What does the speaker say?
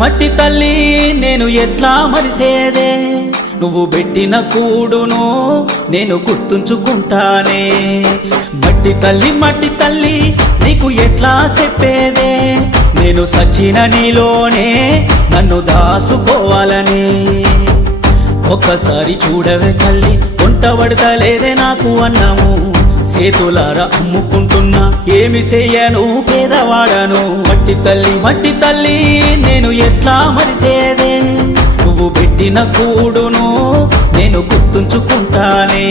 మట్టి తల్లి నేను ఎట్లా మరిసేదే? నువ్వు పెట్టిన కూడును నేను గుర్తుంచుకుంటానే. మట్టి తల్లి మట్టి తల్లి నీకు ఎట్లా చెప్పేదే? నేను సచిన నీలోనే నన్ను దాసుకోవాలని ఒక్కసారి చూడవే తల్లి వంట పడతలేదే నాకు అన్నము. సేతులారా అమ్ముకుంటున్నా. ఏమి చెయ్యను పేదవాడను. మట్టి తల్లి మట్టి తల్లి నేను ఎట్లా మరిసేదే? నువ్వు పెట్టిన కూడును నేను గుర్తుంచుకుంటానే.